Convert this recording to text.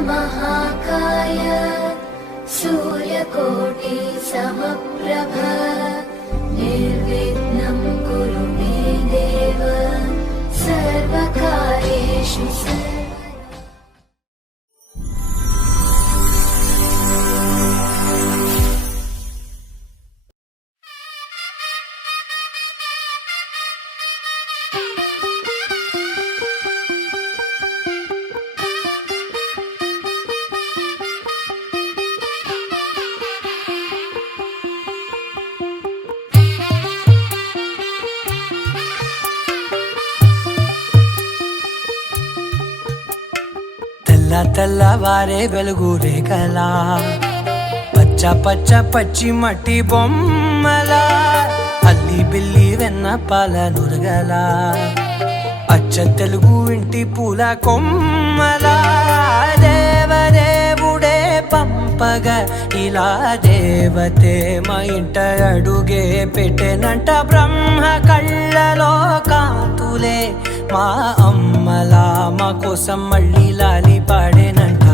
महाकाय सूर्यकोटि समप्रभ निर्विघ्नं कुरु मे देव सर्वकार्येषु తెల్లవారే వెలుగు రేఖలా పచ్చ పచ్చ పచ్చి మట్టి బొమ్మలా అల్లి బిల్లి వెన్న పాల నురగలా అచ్చ తెలుగు ఇంటి పూల కొమ్మలా దేవదేవుడే పంపగ ఇలా దేవతే మా ఇంట అడుగే పెట్టెనంట బ్రహ్మ కళ్ళలో కాంతులే మా అమ్మలా మా కోసం మళ్ళీ లాలి పాడేనంట.